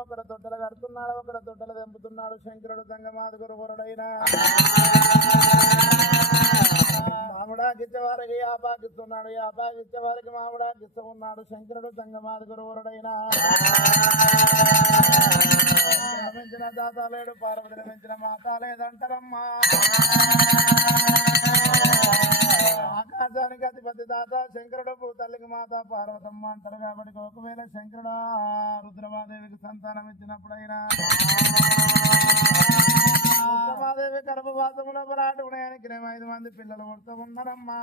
ఒకడు తొట్టలు కడుతున్నాడు ఒకడు తొట్టలు తెంపుతున్నాడు శంకరుడు గంగమాత గురువరుడైన మామిడా గిచ్చవారికి ఆపాకిస్తున్నాడు ఈ ఆపాకిచ్చవారికి మామిడా గిచ్చ ఉన్నాడు శంకరుడు గంగమాత గురువరుడైన మించిన దాత లేడు పార్వతిని మించిన మాత లేదంటారమ్మా. ఆకాశానికి అధిపతి దాత శంకరుడు భూతల్లికి మాత పార్వతమ్మ అంటారు కాబట్టి ఒకవేళ శంకరుడు రుద్రమాదేవికి సంతానం ఇచ్చినప్పుడైనా పదవి గర్భవాసములో పరాటుకునేనికి ఐదు మంది పిల్లలు పుడుతూ ఉన్నారమ్మా.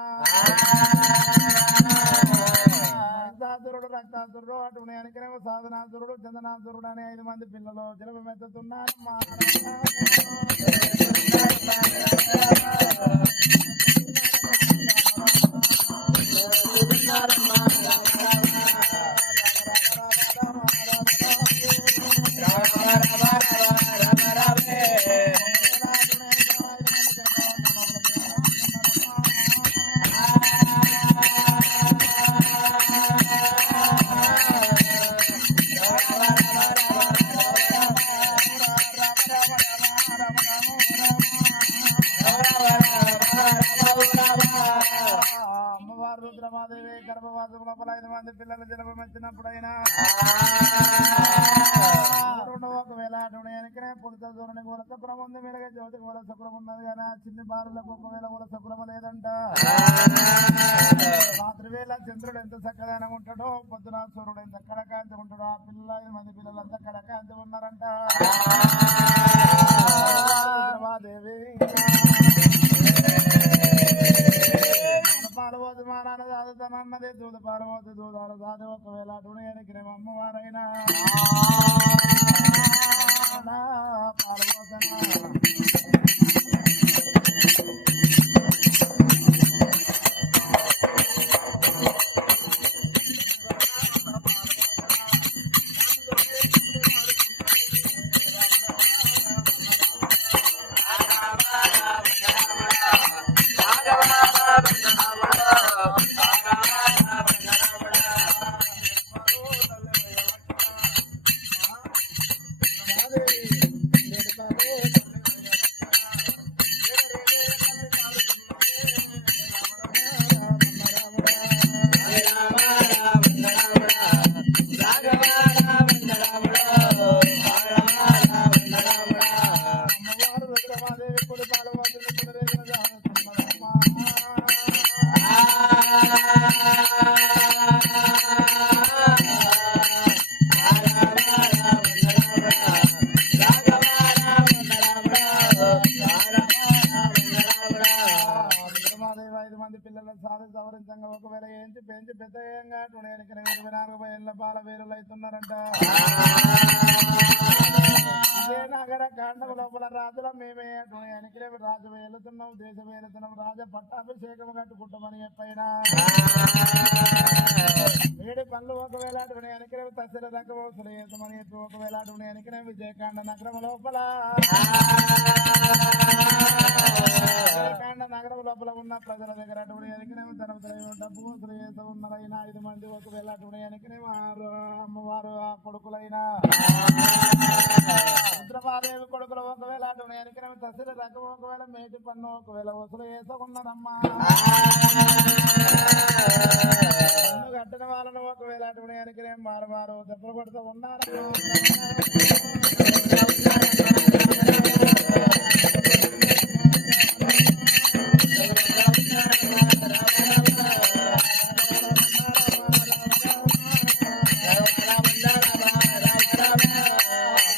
రక్తాసురుడు రక్తాసురుడు అటునేనికినేమో సాధనాసురుడు చందనాసురుడు అనే ఐదు మంది పిల్లలు జలమెత్తుతున్నారమ్మా రుద్రమాదేవి గర్భవాసం లోపల ఐదు మంది పిల్లలు జన్మమెత్తినప్పుడైనా ఒకవేళ అటువంటి వెనకనే పులిత దూరని కూడా శుక్రం ఉంది మీరుగా జ్యోతికి కూడా శుక్రం ఉన్నది కానీ చిన్ని బారులకు ఒకవేళ కూడా శుక్రము లేదంట. రాత్రి వేళ చంద్రుడు ఎంత చక్కదైన ఉంటాడో పొద్దున సూర్యుడు ఎంత కడకాంతి ఉంటాడో ఆ పిల్లలు ఐదు మంది పిల్లలు అంతా కడకాంతి ఉన్నారంట రుద్రమాదేవి మా నాన్న చదువుతానన్నది దూద పాలవద్దు దూదాలు దాదు ఒకవేళ అటువంటి వెనక్కి అమ్మవారైనా పాలవద్దన్నా ఒకవేళ ఏంచి పెంచి పెద్దయంగా టునేనికి ఇరవై నాలుగు ఏళ్ళ పాల వేరులు అవుతున్నారంట విజయనగర కాండం లోపల రాజుల మేమే టునేనికి రాజు వేలుతున్నాం దేశం వేలుతున్నాం రాజ పట్టాభిషేకం కట్టుకుంటామని చెప్పైనా వేడి పనులు ఒకవేళ వెనక వెనకనే తస్సర రకము ఒకవేళ అటువంటి వెనకనే విజయకాండ నగరం లోపల. విజయకాండ నగరం లోపల ఉన్న ప్రజల దగ్గర అటువంటి వెనకనే ధనవతలైన డబ్బు శ్రేయత ఉన్నారైన ఐదు మంది ఒకవేళ అటువంటి వెనకనే వారు అమ్మవారు ఆ కొడుకులైన. రుద్రమాదేవి కొడుకులు ఒకవేళ అటువంటి వెనకనే తస్సర రకం ఒకవేళ మేటి పన్ను ఒకవేళ వసలు వేసుకున్నారమ్మా అటువంటి వెనకనే మారు మారు దెబ్బలు కొడుతూ ఉన్నారు?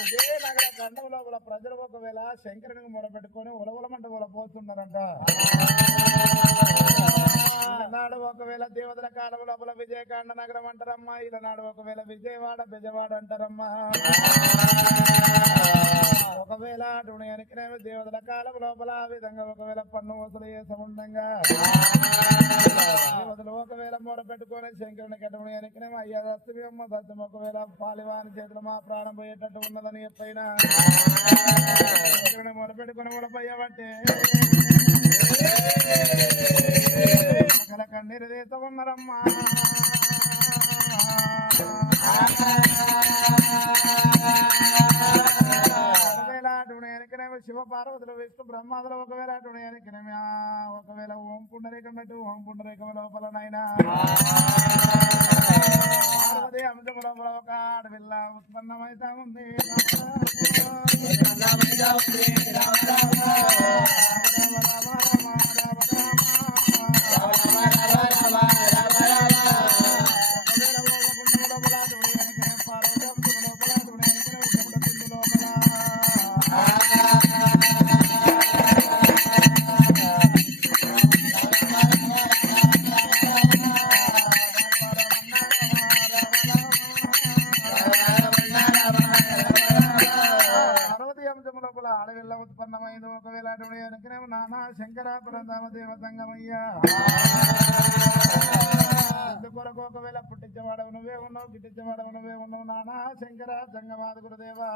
విజయనగర గండం లోపల ప్రజలు ఒకవేళ శంకరునికి మొరపెట్టుకొని ఉలవలమంట ఉల పోతున్నారంట. ఈనాడు లోపల విజయకాండ నగరం అంటారమ్మా. ఈనాడు ఒకవేళ విజయవాడ బెజవాడ అంటారమ్మా. ఒకవేళ అటువంటి వెనకనేమి దేవతల కాలం లోపల ఆ విధంగా ఒకవేళ పన్ను వసూలు చేసి ఉండంగా. దేవతలు ఒకవేళ మూడ పెట్టుకొని శంకరుని కట్టమని వెనకనేమో అయ్యా దస్తమేమో సత్యం ఒకవేళ పాలివాని చేతులు మా ప్రాణం పోయేటట్టు ఉన్నదని ఎప్పుడైనా. శంకరుని మొదలుపెట్టుకొని మొదలుపోయావంటే కన్నీరు ఒకవేళ శివ పార్వతులు విష్ణు బ్రహ్మాదులు ఒకవేళ అటువంటి ఒకవేళ ఓం పుండరేకం పెట్టు ఓం పుండరేకం లోపల నాయనా. పార్వతి అంశం లోపల ఒక ఆడపిల్ల ఉత్పన్నమైతా ఉంది. అటువంటి నానా శంకర పరదామ సంగమయ్యా. కొరకు ఒకవేళ పుట్టించేవాడవు నువ్వే ఉన్నావు గిట్టించేవాడవు నువ్వే ఉన్నావు నానా శంకర సంగమాద గురుదేవా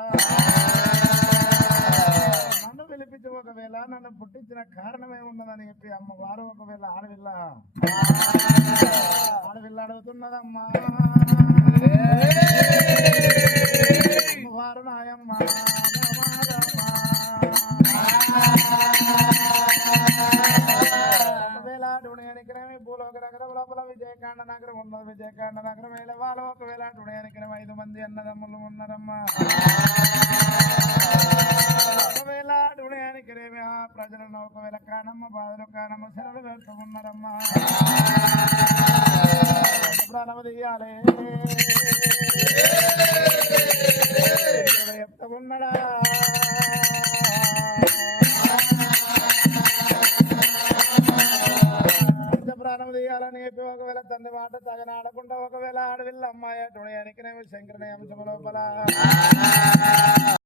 నన్ను పిలిపించి ఒకవేళ నన్ను పుట్టించిన కారణమే ఉన్నదని చెప్పి అమ్మవారు ఒకవేళ ఆడవిల్ల. ఆడవిల్ల అడుగుతున్నదమ్మా. అమ్మవారు నాయమ్మ. భూలోక నగరం లోపల విజయకాండ నగరం ఉన్నది. విజయకాండ నగరం వేళ ఒకవేళ డుణయానికినేమి ఐదు మంది అన్నదమ్ములు ఉన్నారమ్మా. ఒకవేళ డుణయానికినేమి ప్రజలను ఒకవేళ కానమ్మ బాధలు కానమ్మ శరలు వేస్తూ ఉన్నారమ్మా. ప్రాణము చెప్తా ఉన్నాడా? ప్రాణం చెప్పి ఒకవేళ తండ్రి మాట తగని ఆడకుండా ఒకవేళ ఆడవిల్ల అమ్మాయి అటువంటి వెనకనే శంకరుని అంశం లోపల